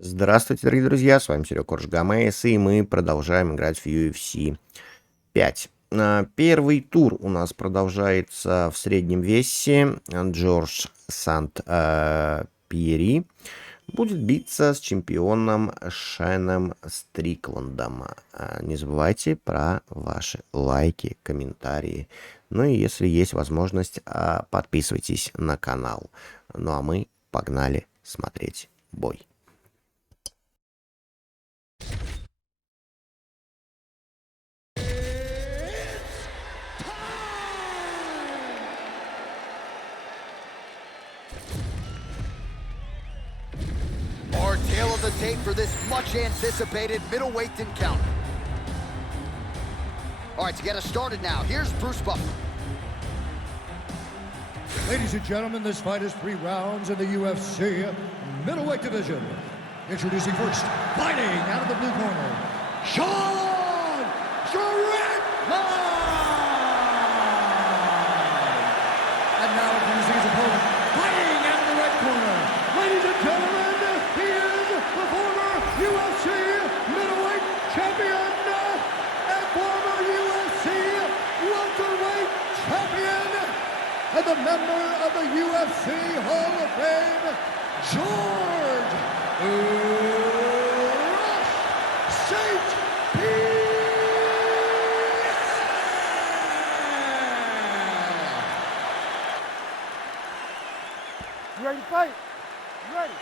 Здравствуйте, дорогие друзья, с вами STRICKLAND, и мы продолжаем играть в UFC 5. Первый тур у нас продолжается в среднем весе. Джордж Сант-Пьерри будет биться с чемпионом Шеном Стрикландом. Не забывайте про ваши лайки, комментарии. Ну и если есть возможность, подписывайтесь на канал. Ну а мы погнали смотреть бой. Our tale of the tape for this much-anticipated middleweight encounter. All right, to get us started now, here's Bruce Buffer. Ladies and gentlemen, this fight is 3 rounds in the UFC middleweight division. Introducing first, fighting out of the blue corner, Sean Strickland! And now introducing his opponent, fighting out of the red corner. Ladies and gentlemen, he is the former UFC middleweight champion and former UFC welterweight champion and the member of the UFC Hall of Fame, George ST-PIERRE. You ready to fight? You ready?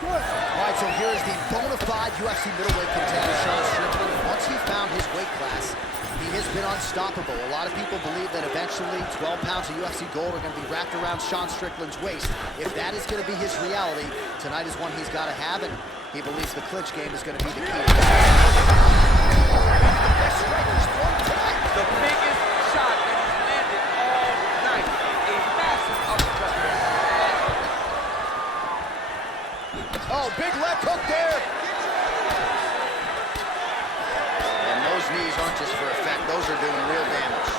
Good. All right, so here is the bona fide UFC middleweight contender, Sean Strickland. Once he found his weight class, he has been unstoppable. A lot of people believe that eventually 12 pounds of UFC gold are going to be wrapped around Sean Strickland's waist. If that is going to be his reality, tonight is one he's got to have, and he believes the clinch game is going to be the key. The biggest shot that he's landed all night. A massive uppercut. Oh, big left hook there. And those knees aren't just for effect. Those are doing real damage.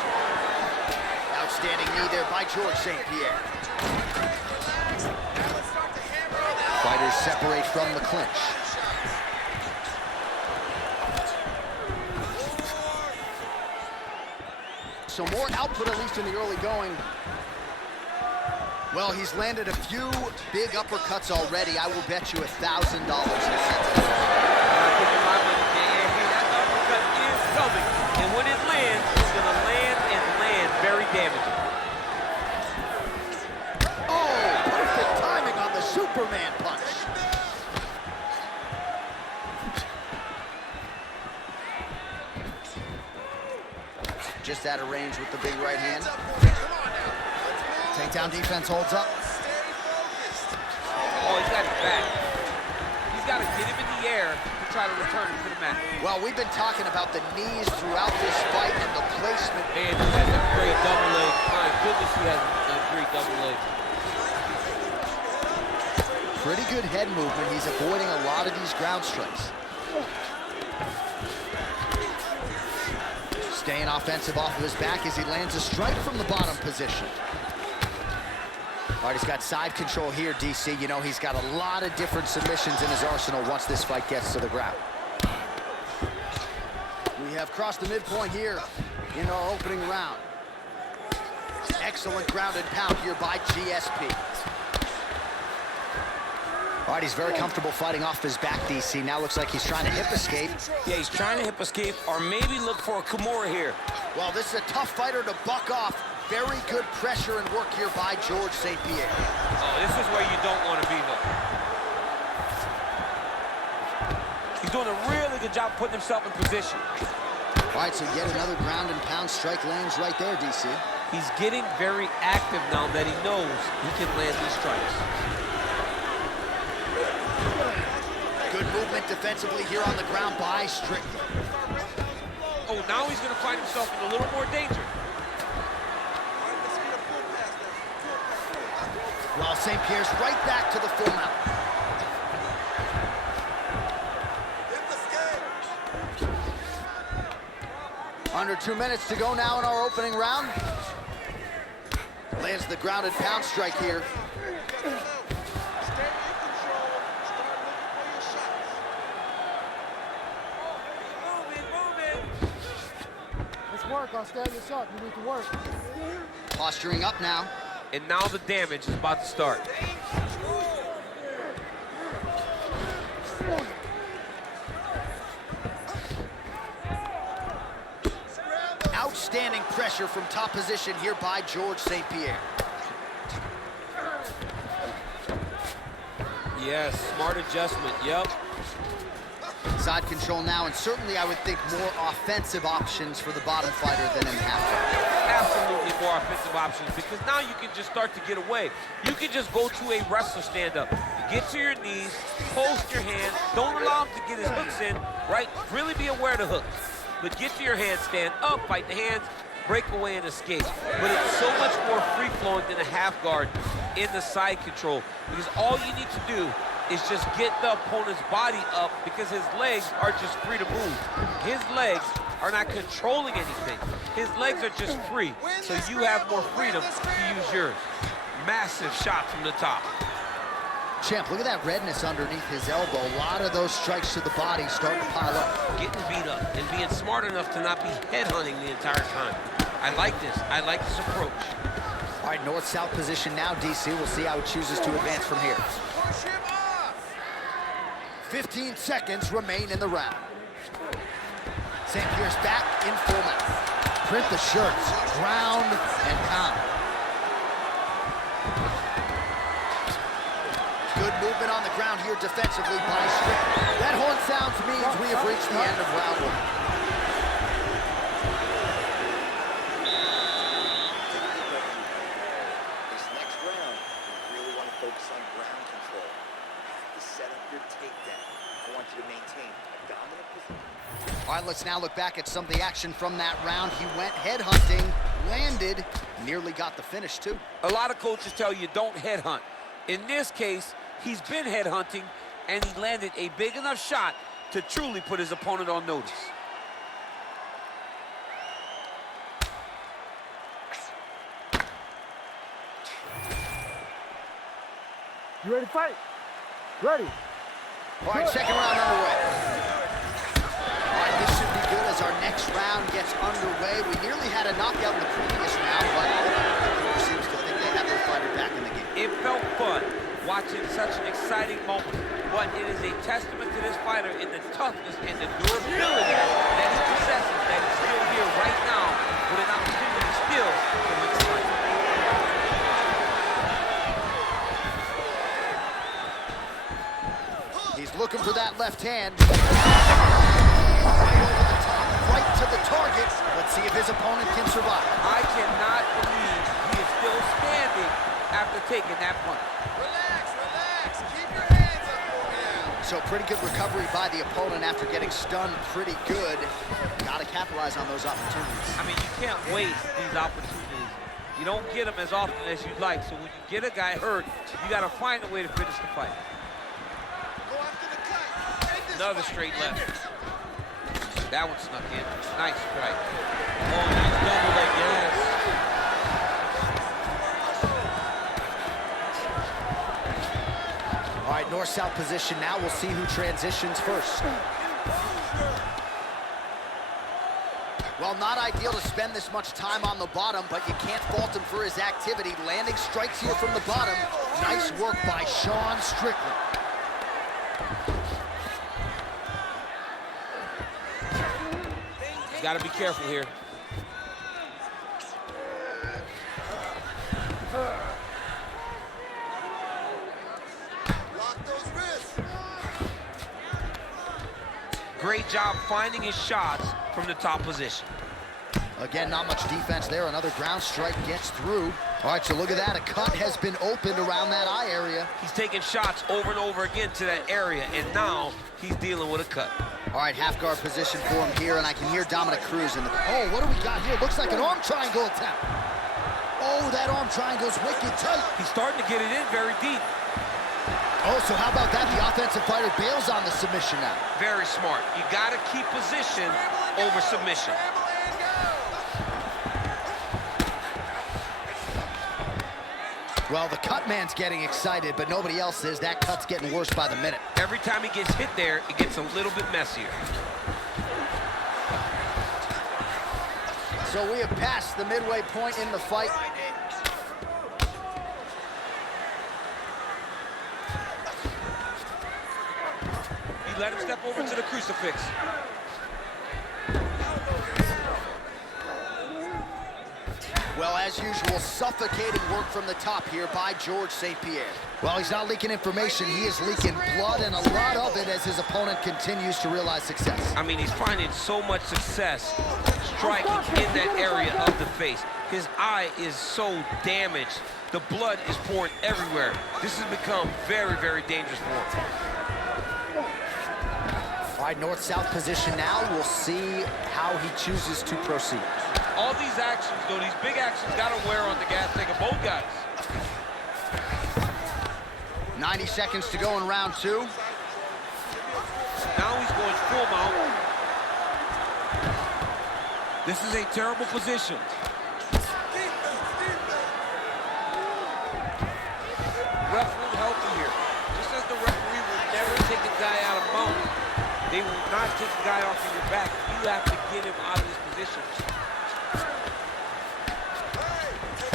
Outstanding knee there by George St-Pierre. Fighters separate from the clinch. So more output, at least in the early going. Well, he's landed a few big uppercuts already. I will bet you $1,000 he sent it. That uppercut is coming. And when it lands, it's going to land and land very damaging. Oh, perfect timing on the Superman punch. Just out of range with the big right hand. Takedown defense holds up. Oh, he's got his back. He's got to get him in the air to try to return him to the mat. Well, we've been talking about the knees throughout this fight and the placement. And he has a great double leg. My goodness, he has a great double leg. Pretty good head movement. He's avoiding a lot of these ground strikes. Staying offensive off of his back as he lands a strike from the bottom position. All right, he's got side control here, DC. You know, he's got a lot of different submissions in his arsenal once this fight gets to the ground. We have crossed the midpoint here in our opening round. Excellent ground and pound here by GSP. All right, he's very comfortable fighting off his back, DC. Now looks like he's trying to hip escape. Yeah, he's trying to hip escape or maybe look for a Kimura here. Well, this is a tough fighter to buck off. Very good pressure and work here by George St-Pierre. Oh, this is where you don't want to be, though. He's doing a really good job putting himself in position. All right, so yet another ground and pound strike lands right there, DC. He's getting very active now that he knows he can land these strikes. Good movement defensively here on the ground by Strickland. Oh, now he's going to find himself in a little more danger. Well, St-Pierre's right back to the full mount. Under 2 minutes to go now in our opening round. Lands the ground and pound strike here. work, I'll stand this up. You need to work. Posturing up now. And now the damage is about to start. Outstanding pressure from top position here by George St-Pierre. Yes, smart adjustment, yep. Side control now, and certainly I would think more offensive options for the bottom fighter than in half. Absolutely more offensive options, because now you can just start to get away. You can just go to a wrestler stand-up. Get to your knees, post your hands, don't allow him to get his hooks in, right? Really be aware of the hooks. But get to your hands, stand up, fight the hands, break away and escape. But it's so much more free-flowing than a half guard in the side control, because all you need to do is just get the opponent's body up, because his legs are just free to move. His legs are not controlling anything. His legs are just free, so you have more freedom to use yours. Massive shot from the top. Champ, look at that redness underneath his elbow. A lot of those strikes to the body starting to pile up. Getting beat up and being smart enough to not be headhunting the entire time. I like this. I like this approach. All right, north-south position now, DC. We'll see how he chooses to advance from here. 15 seconds remain in the round. St-Pierre's back in full mount. Print the shirts, ground and pound. Good movement on the ground here defensively by Strickland. That horn sounds means we have reached the end of round one. This next round, you really want to focus on ground control. You have to set up your takedown. I want you to maintain a dominant position. All right, let's now look back at some of the action from that round. He went headhunting, landed, nearly got the finish too. A lot of coaches tell you don't headhunt. In this case, he's been headhunting, and he landed a big enough shot to truly put his opponent on notice. You ready to fight? Ready. All right, second round underway. All right, this should be good as our next round gets underway. We nearly had a knockout in the previous round, but everyone seems to think they have their fighter back in the game. It felt fun watching such an exciting moment, but it is a testament to this fighter in the toughness and the durability that he possesses, that he's still here right now with an opportunity still to win the fight. He's looking for that left hand. Right over the top, right to the target. Let's see if his opponent can survive. I cannot believe he is still standing after taking that punch. Relax. Keep your hands up for me now. So pretty good recovery by the opponent after getting stunned pretty good. Got to capitalize on those opportunities. I mean, you can't waste these opportunities. You don't get them as often as you'd like. So when you get a guy hurt, you got to find a way to finish the fight. Go after the cut. Another straight left. That one snuck in. Nice strike. Oh, nice double leg, yes. All right, north-south position now. We'll see who transitions first. Well, not ideal to spend this much time on the bottom, but you can't fault him for his activity. Landing strikes here from the bottom. Nice work by Sean Strickland. You got to be careful here. Lock those wrists. Great job finding his shots from the top position. Again, not much defense there. Another ground strike gets through. All right, so look at that. A cut has been opened around that eye area. He's taking shots over and over again to that area, and now he's dealing with a cut. All right, half guard position for him here, and I can hear Dominic Cruz in the... Oh, what do we got here? Looks like an arm triangle attempt. Oh, that arm triangle's wicked tight. He's starting to get it in very deep. Oh, so how about that? The offensive fighter bails on the submission now. Very smart. You got to keep position over submission. Well, the cut man's getting excited, but nobody else is. That cut's getting worse by the minute. Every time he gets hit there, it gets a little bit messier. So we have passed the midway point in the fight. You let him step over to the crucifix. Well, as usual, suffocating work from the top here by George St. Pierre. Well, he's not leaking information. He is leaking blood, and a lot of it as his opponent continues to realize success. I mean, he's finding so much success striking in that area of the face. His eye is so damaged. The blood is pouring everywhere. This has become very, very dangerous for him. All right, north-south position now. We'll see how he chooses to proceed. All these actions, though, these big actions got to wear on the gas tank of both guys. 90 seconds to go in round two. Now he's going full mount. This is a terrible position. Referee helping here. Just as the referee will never take a guy out of mount, they will not take a guy off of your back. You have to get him out of this position.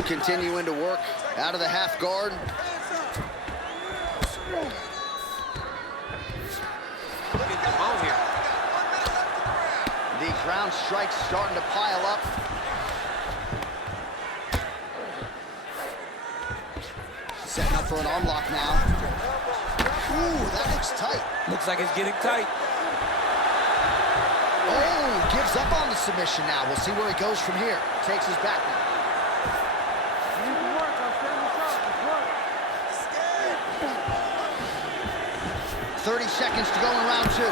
Continuing to work out of the half guard. Look at the mount here. The ground strikes starting to pile up. Setting up for an arm lock now. Ooh, that looks tight. Looks like it's getting tight. Oh, gives up on the submission now. We'll see where he goes from here. Takes his back now. 30 seconds to go in round two.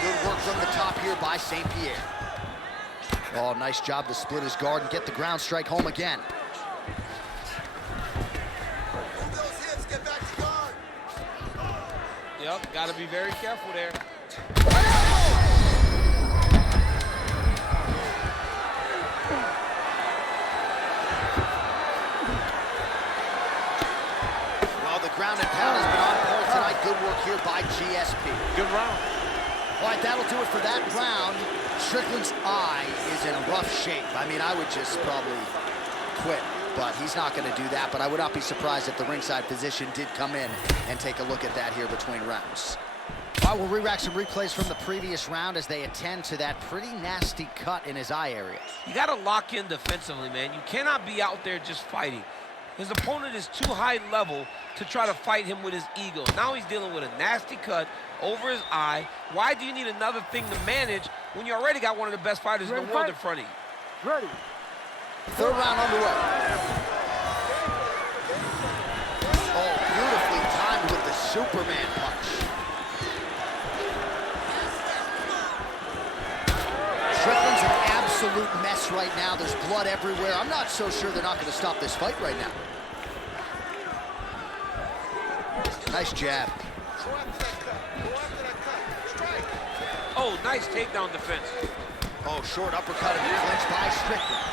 Good work from the top here by St. Pierre. Oh, nice job to split his guard and get the ground strike home again. Yep, got to be very careful there. Ground and pound has been on point tonight. Good work here by GSP. Good round. All right, that'll do it for that round. Strickland's eye is in rough shape. I mean, I would just probably quit, but he's not going to do that. But I would not be surprised if the ringside physician did come in and take a look at that here between rounds. All right, we'll re-rack some replays from the previous round as they attend to that pretty nasty cut in his eye area. You got to lock in defensively, man. You cannot be out there just fighting. His opponent is too high level to try to fight him with his ego. Now he's dealing with a nasty cut over his eye. Why do you need another thing to manage when you already got one of the best fighters in the world in front of you? Ready. Third round underway. Oh, beautifully timed with the Superman punch. Strickland's an absolute mess right now. There's blood everywhere. I'm not so sure they're not going to stop this fight right now. Nice jab. Oh, nice takedown defense. Oh, short uppercut and clinch by Strickland.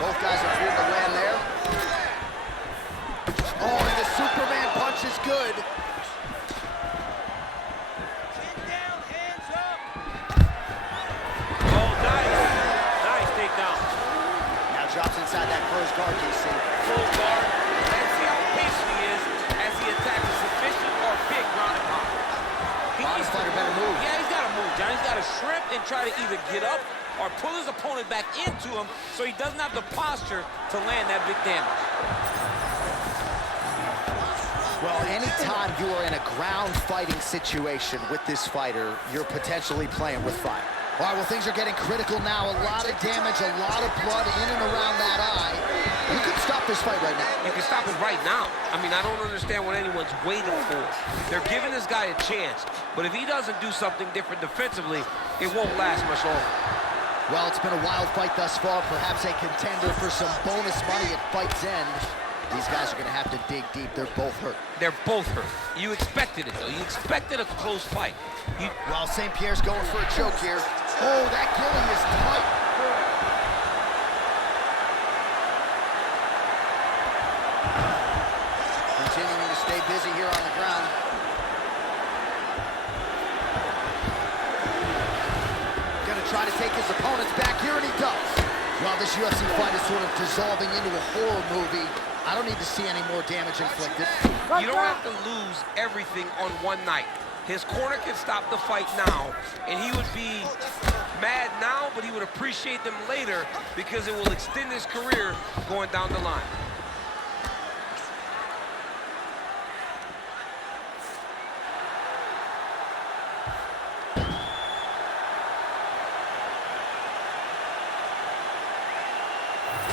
Both guys are feeling the land there. Oh, and the Superman punch is good. Oh, nice. Nice takedown. Now drops inside that closed guard, DC. Full guard. And see how patient he is as he attacks a sufficient or big ground and pound. Honest fighter better move. Yeah, he's got to move, John. He's got to shrimp and try to either get up or pull his opponent back into him so he doesn't have the posture to land that big damage. Well, anytime you are in a ground fighting situation with this fighter, you're potentially playing with fire. All right, well, things are getting critical now. A lot of damage, a lot of blood in and around that eye. You can stop this fight right now. You can stop it right now. I mean, I don't understand what anyone's waiting for. They're giving this guy a chance, but if he doesn't do something different defensively, it won't last much longer. Well, it's been a wild fight thus far. Perhaps a contender for some bonus money at fight's end. These guys are going to have to dig deep. They're both hurt. They're both hurt. You expected it, though. You expected a close fight. Well, St. Pierre's going for a choke here. Oh, that gilly is tight. Continuing to stay busy here on the ground. to try to take his opponents back here, and he does. Well, this UFC fight is sort of dissolving into a horror movie. I don't need to see any more damage inflicted. You don't have to lose everything on one night. His corner can stop the fight now, and he would be mad now, but he would appreciate them later because it will extend his career going down the line.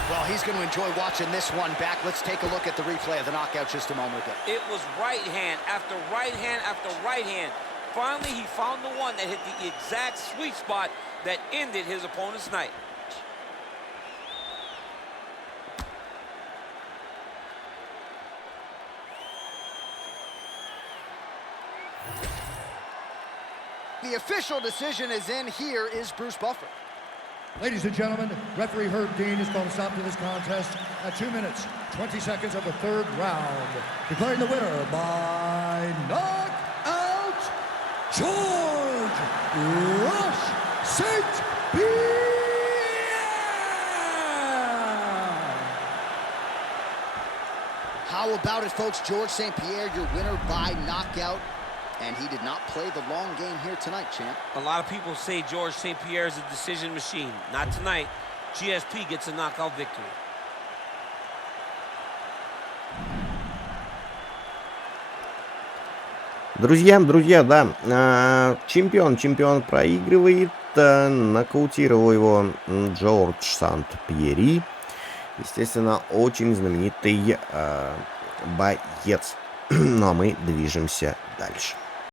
Well, he's going to enjoy watching this one back. Let's take a look at the replay of the knockout just a moment ago. It was right hand after right hand after right hand. Finally, he found the one that hit the exact sweet spot that ended his opponent's night. The official decision is in. Here is Bruce Buffer. Ladies and gentlemen, referee Herb Dean has called a stop to this contest at 2 minutes, 20 seconds of the third round. Declaring the winner by knockout, George Rush St. Pierre! How about it, folks? George St. Pierre, your winner by knockout. And he did not play the long game here tonight, champ. A lot of people say George St. Pierre is a decision machine. Not tonight. GSP gets a knockout victory. Друзья, да, чемпион проигрывает, нокаутировал его Джордж Сант-Пьерри, естественно, очень знаменитый боец. Ну а мы движемся дальше.